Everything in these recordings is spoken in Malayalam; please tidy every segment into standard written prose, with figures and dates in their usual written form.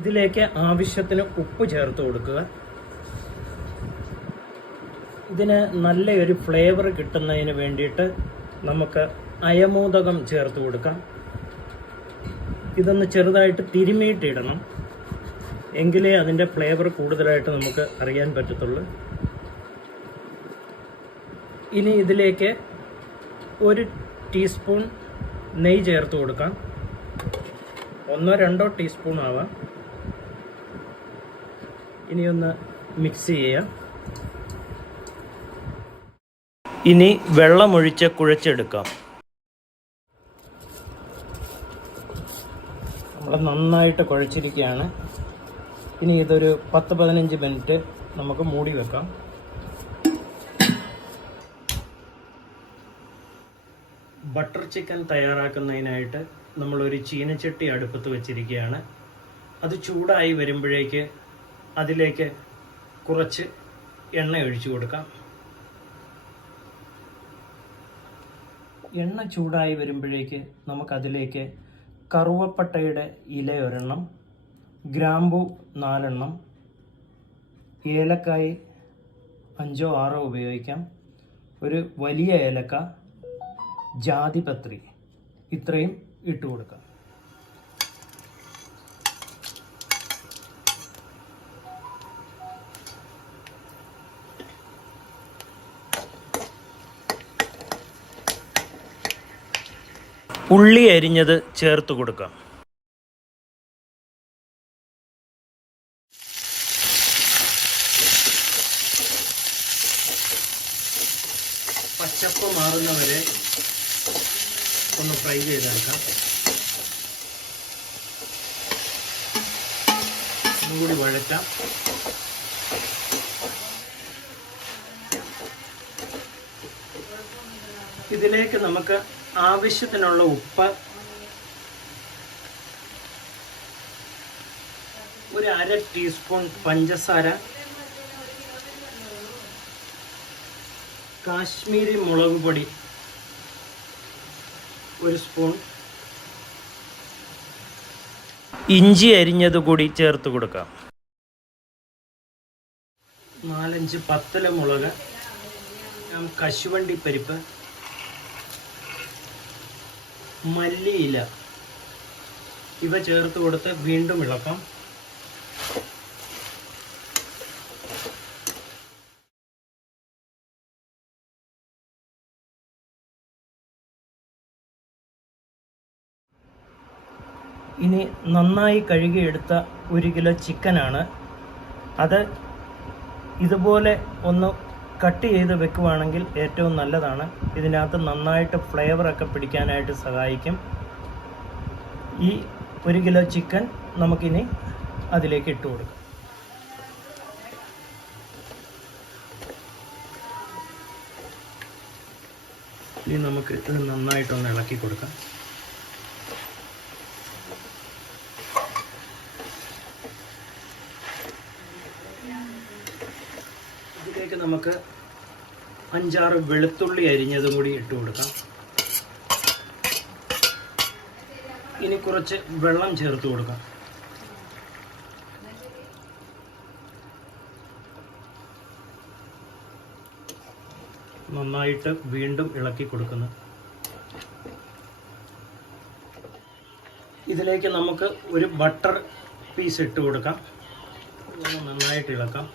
ഇതിലേക്ക് ആവശ്യത്തിന് ഉപ്പ് ചേർത്ത് കൊടുക്കുക. ഇതിന് നല്ലൊരു ഫ്ലേവർ കിട്ടുന്നതിന് വേണ്ടിയിട്ട് നമുക്ക് അയമോദകം ചേർത്ത് കൊടുക്കാം. ഇതൊന്ന് ചെറുതായിട്ട് തിരുമിയിട്ടിടണം, എങ്കിലേ അതിൻ്റെ ഫ്ലേവർ കൂടുതലായിട്ട് നമുക്ക് അറിയാൻ പറ്റത്തുള്ളൂ. ഇനി ഇതിലേക്ക് 1 ടീസ്പൂൺ നെയ്യ് ചേർത്ത് കൊടുക്കാം. 1-2 ടീസ്പൂൺ ആവാം. ഇനിയൊന്ന് മിക്സ് ചെയ്യാം. ഇനി വെള്ളമൊഴിച്ച് കുഴച്ചെടുക്കാം. നമ്മൾ നന്നായിട്ട് കുഴച്ചിരിക്കുകയാണ്. ഇനി ഇതൊരു 10-15 മിനിറ്റ് നമുക്ക് മൂടി വെക്കാം. ബട്ടർ ചിക്കൻ തയ്യാറാക്കുന്നതിനായിട്ട് നമ്മളൊരു ചീനച്ചട്ടി അടുപ്പത്ത് വെച്ചിരിക്കുകയാണ്. അത് ചൂടായി വരുമ്പോഴേക്ക് അതിലേക്ക് കുറച്ച് എണ്ണ ഒഴിച്ചു കൊടുക്കാം. എണ്ണ ചൂടായി വരുമ്പോഴേക്ക് നമുക്കതിലേക്ക് കറുവപ്പട്ടയുടെ ഇല 1, ഗ്രാമ്പു 4, ഏലക്കായ് 5-6 ഉപയോഗിക്കാം, ഒരു വലിയ ഏലക്ക, ജാതിപത്രി, ഇത്രയും ഇട്ട് കൊടുക്കാം. ഉള്ളി അരിഞ്ഞത് ചേർത്ത് കൊടുക്കാം. പച്ചപ്പ് മാറുന്നവരെ ഒന്ന് ഫ്രൈ ചെയ്തെടുക്കാം. ഒന്നുകൂടി വഴറ്റാം. ഇതിലേക്ക് നമുക്ക് ആവശ്യത്തിനുള്ള ഉപ്പ്, ഒരു 1/2 ടീസ്പൂൺ പഞ്ചസാര, കാശ്മീരി മുളക് പൊടി 1 സ്പൂൺ, ഇഞ്ചി അരിഞ്ഞത് കൂടി ചേർത്ത് കൊടുക്കാം. 4-5 പത്തല മുളക്, കശുവണ്ടി പരിപ്പ്, മല്ലിയില, ഇവ ചേർത്ത് കൊടുത്ത് വീണ്ടും ഇളക്കാം. ഇനി നന്നായി കഴുകിയെടുത്ത 1 കിലോ ചിക്കനാണ്. അത് ഇതുപോലെ ഒന്ന് കട്ട് ചെയ്ത് വെക്കുവാണെങ്കിൽ ഏറ്റവും നല്ലതാണ്. ഇതിനകത്ത് നന്നായിട്ട് ഫ്ലേവറൊക്കെ പിടിക്കാനായിട്ട് സഹായിക്കും. ഈ 1 കിലോ ചിക്കൻ നമുക്കിനി അതിലേക്ക് ഇട്ട് കൊടുക്കാം. ഇനി നമുക്ക് ഇത് നന്നായിട്ടൊന്ന് ഇളക്കി കൊടുക്കാം. ഇതിലേക്ക് നമുക്ക് 5-6 വെളുത്തുള്ളി അരിഞ്ഞതും കൂടി ഇട്ട് കൊടുക്കാം. ഇനി കുറച്ച് വെള്ളം ചേർത്ത് കൊടുക്കാം. നന്നായിട്ട് വീണ്ടും ഇളക്കി കൊടുക്കുന്നു. ഇതിലേക്ക് നമുക്ക് ഒരു ബട്ടർ പീസ് ഇട്ട് കൊടുക്കാം. നന്നായിട്ട് ഇളക്കാം.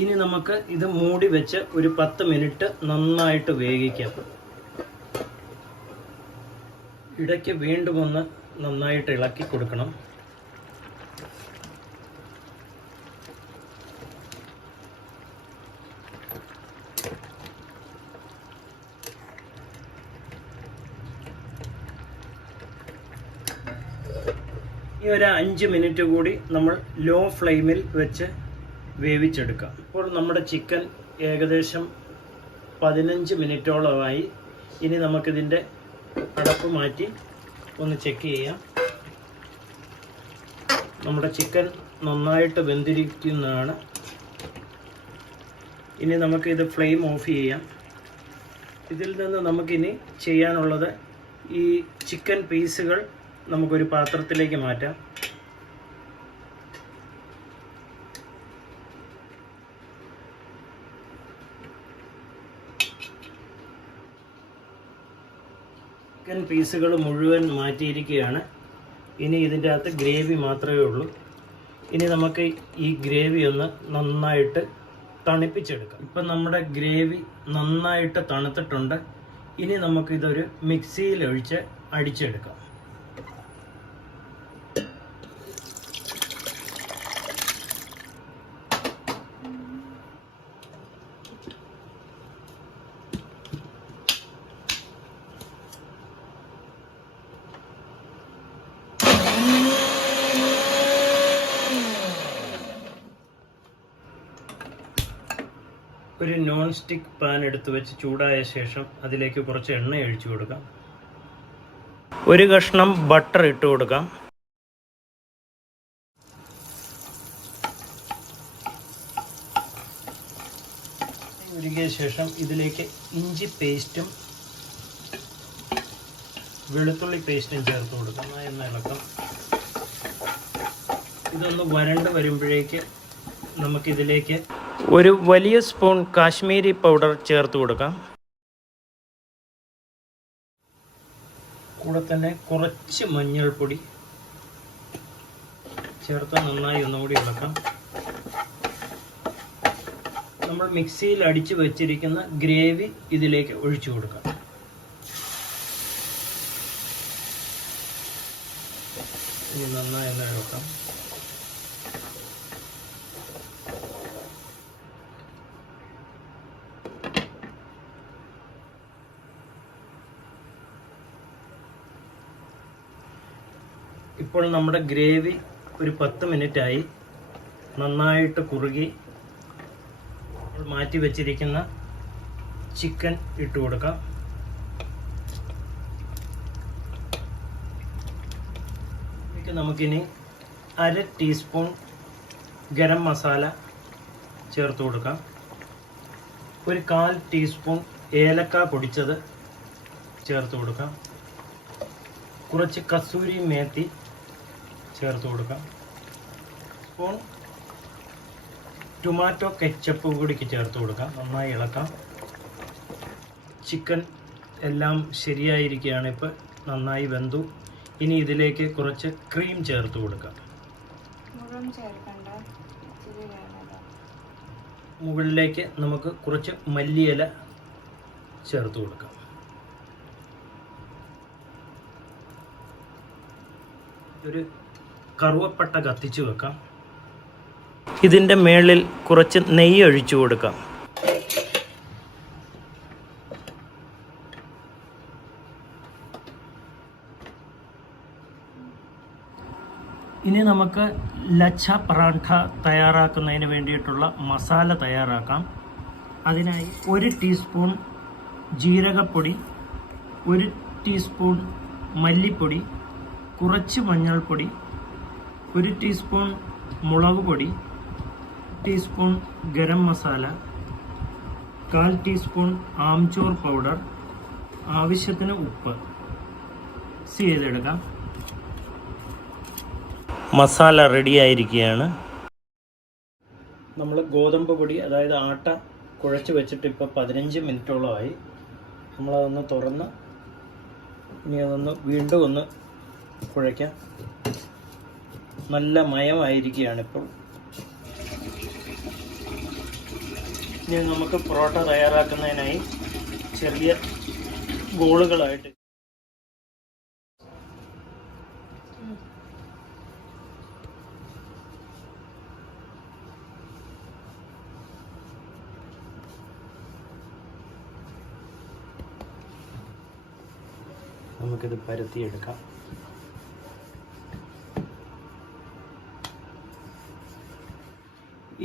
ഇനി നമുക്ക് ഇത് മൂടി വെച്ച് ഒരു 10 മിനിറ്റ് നന്നായിട്ട് വേവിക്കാം. ഇടയ്ക്ക് വീണ്ടും ഒന്ന് നന്നായിട്ട് ഇളക്കി കൊടുക്കണം. ഈ ഒരു 5 മിനിറ്റ് കൂടി നമ്മൾ ലോ ഫ്ലെയിമിൽ വെച്ച് വേവിച്ചെടുക്കാം. ഇപ്പോൾ നമ്മുടെ ചിക്കൻ ഏകദേശം 15 മിനിറ്റോളമായി. ഇനി നമുക്കിതിൻ്റെ അടപ്പ് മാറ്റി ഒന്ന് ചെക്ക് ചെയ്യാം. നമ്മുടെ ചിക്കൻ നന്നായിട്ട് വെന്തിരിക്കുന്നതാണ്. ഇനി നമുക്കിത് ഫ്ലെയിം ഓഫ് ചെയ്യാം. ഇതിൽ നിന്ന് നമുക്കിനി ചെയ്യാനുള്ളത് ഈ ചിക്കൻ പീസുകൾ നമുക്കൊരു പാത്രത്തിലേക്ക് മാറ്റാം. ചിക്കൻ പീസുകൾ മുഴുവൻ മാറ്റിയിരിക്കുകയാണ്. ഇനി ഇതിൻ്റെ അകത്ത് ഗ്രേവി മാത്രമേ ഉള്ളൂ. ഇനി നമുക്ക് ഈ ഗ്രേവി ഒന്ന് നന്നായിട്ട് തണുപ്പിച്ചെടുക്കാം. ഇപ്പം നമ്മുടെ ഗ്രേവി നന്നായിട്ട് തണുത്തിട്ടുണ്ട്. ഇനി നമുക്കിതൊരു മിക്സിയിൽ ഒഴിച്ച് അടിച്ചെടുക്കാം. ഒരു നോൺ സ്റ്റിക്ക് പാൻ എടുത്ത് വെച്ച് ചൂടായ ശേഷം അതിലേക്ക് കുറച്ച് എണ്ണ ഒഴിച്ചു കൊടുക്കാം. ഒരു കഷ്ണം ബട്ടർ ഇട്ട് കൊടുക്കാം. ഉരുകിയ ശേഷം ഇതിലേക്ക് ഇഞ്ചി പേസ്റ്റും വെളുത്തുള്ളി പേസ്റ്റും ചേർത്ത് കൊടുക്കാം. എന്ന് ഇളക്കാം. ഇതൊന്ന് വരണ്ട് വരുമ്പോഴേക്ക് നമുക്കിതിലേക്ക് ഒരു വലിയ സ്പൂൺ കാശ്മീരി പൗഡർ ചേർത്ത് കൊടുക്കാം. കൂടെ തന്നെ കുറച്ച് മഞ്ഞൾപ്പൊടി ചേർത്ത് നന്നായി ഒന്നുകൂടി ഇളക്കാം. നമ്മൾ മിക്സിയിൽ അടിച്ചു വച്ചിരിക്കുന്ന ഗ്രേവി ഇതിലേക്ക് ഒഴിച്ചു കൊടുക്കാം. ഇനി നന്നായി ഒന്ന് ഇളക്കാം. ഇപ്പോൾ നമ്മുടെ ഗ്രേവി ഒരു 10 മിനിറ്റായി നന്നായിട്ട് കുറുകി. മാറ്റി വെച്ചിരിക്കുന്ന ചിക്കൻ ഇട്ട് കൊടുക്കാം. നമുക്കിനി 1/2 ടീസ്പൂൺ ഗരം മസാല ചേർത്ത് കൊടുക്കാം. ഒരു 1/4 ടീസ്പൂൺ ഏലക്ക പൊടിച്ചത് ചേർത്ത് കൊടുക്കാം. കുറച്ച് കസൂരി മേത്തി ചേർത്ത് കൊടുക്കാം. സ്പൂൺ ടൊമാറ്റോ കെച്ചപ്പ് കൂടിക്ക് ചേർത്ത് കൊടുക്കാം. നന്നായി ഇളക്കാം. ചിക്കൻ എല്ലാം ശരിയായിരിക്കുകയാണ്. ഇപ്പോൾ നന്നായി വെന്തു. ഇനി ഇതിലേക്ക് കുറച്ച് ക്രീം ചേർത്ത് കൊടുക്കാം. മുകളിലേക്ക് നമുക്ക് കുറച്ച് മല്ലിയില ചേർത്ത് കൊടുക്കാം. ഒരു കറുവപ്പട്ട കത്തിച്ച് വെക്കാം. ഇതിൻ്റെ മേളിൽ കുറച്ച് നെയ്യ് ഒഴിച്ചു കൊടുക്കാം. ഇനി നമുക്ക് ലച്ഛ പറാഠ തയ്യാറാക്കുന്നതിന് വേണ്ടിയിട്ടുള്ള മസാല തയ്യാറാക്കാം. അതിനായി 1 ടീസ്പൂൺ ജീരകപ്പൊടി, 1 ടീസ്പൂൺ മല്ലിപ്പൊടി, കുറച്ച് മഞ്ഞൾപ്പൊടി, 1 ടീസ്പൂൺ മുളക് പൊടി, teaspoon garam masala, 1/4 teaspoon amchur powder, ആവശ്യത്തിന് ഉപ്പ്. മിക്സ് ചെയ്തെടുക്കാം. മസാല റെഡിയായിരിക്കുകയാണ്. നമ്മൾ ഗോതമ്പ് പൊടി, അതായത് ആട്ട കുഴച്ച് വെച്ചിട്ട് ഇപ്പോൾ 15 മിനിറ്റോളമായി. നമ്മളതൊന്ന് തുറന്ന് ഇനി അതൊന്ന് വീണ്ടും ഒന്ന് കുഴയ്ക്കാം. നല്ല മയമായിരിക്കുകയാണിപ്പോൾ. ഇനി നമുക്ക് പൊറോട്ട തയ്യാറാക്കുന്നതിനായി ചെറിയ ബോളുകളായിട്ട് നമുക്കിത് പരത്തിയെടുക്കാം.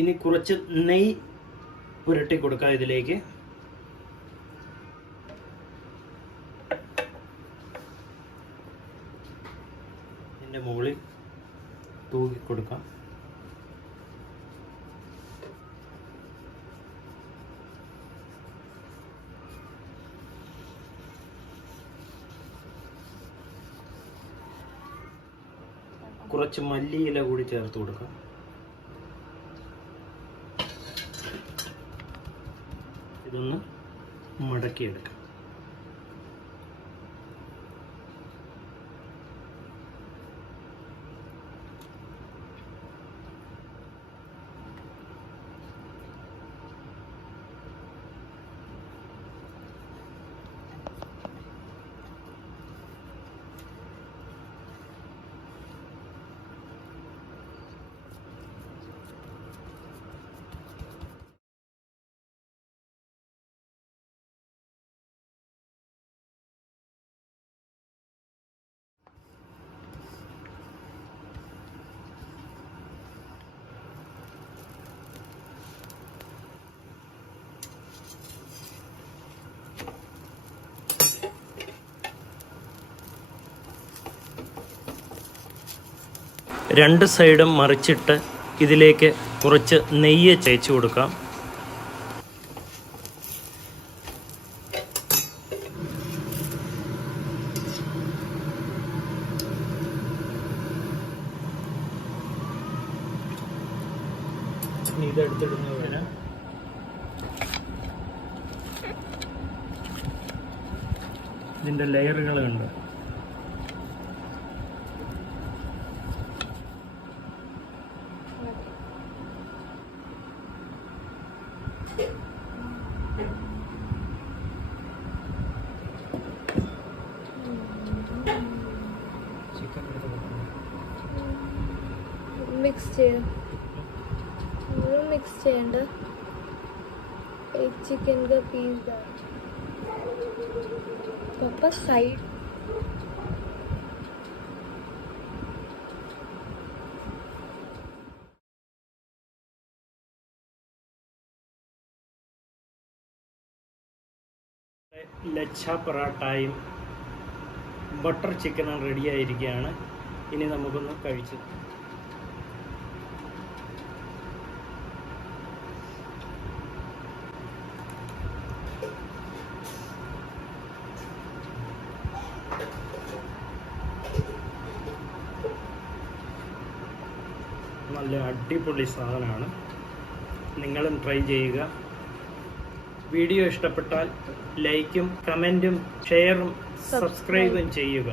ഇനി കുറച്ച് നെയ്യ് പുരട്ടി കൊടുക്കാം ഇതിലേക്ക്. ഇതിൻ്റെ മുകളിൽ തൂക്കി കൊടുക്കാം. കുറച്ച് മല്ലിയില കൂടി ചേർത്ത് കൊടുക്കാം. ഇതൊന്ന് മടക്കിയെടുക്കാം. രണ്ട് സൈഡും മറിച്ചിട്ട് ഇതിലേക്ക് കുറച്ച് നെയ്യ് തേച്ച് കൊടുക്കാം. ഇതെടുത്തിടുന്നതിന് ഇതിൻ്റെ ലെയറുകളുണ്ട്. മിക്സ് ചെയ്യണ്ട. ചിക്കൻ का पीस डाल पापा साइड ലച്ഛ പൊറാട്ടയും ബട്ടർ ചിക്കനും റെഡിയായിരിക്കുകയാണ്. ഇനി നമുക്കൊന്ന് കഴിച്ച് നല്ല അടിപൊളി സാധനമാണ്. നിങ്ങളും ട്രൈ ചെയ്യുക. വീഡിയോ ഇഷ്ടപ്പെട്ടാൽ ലൈക്കും കമൻറ്റും ഷെയറും സബ്സ്ക്രൈബും ചെയ്യുക.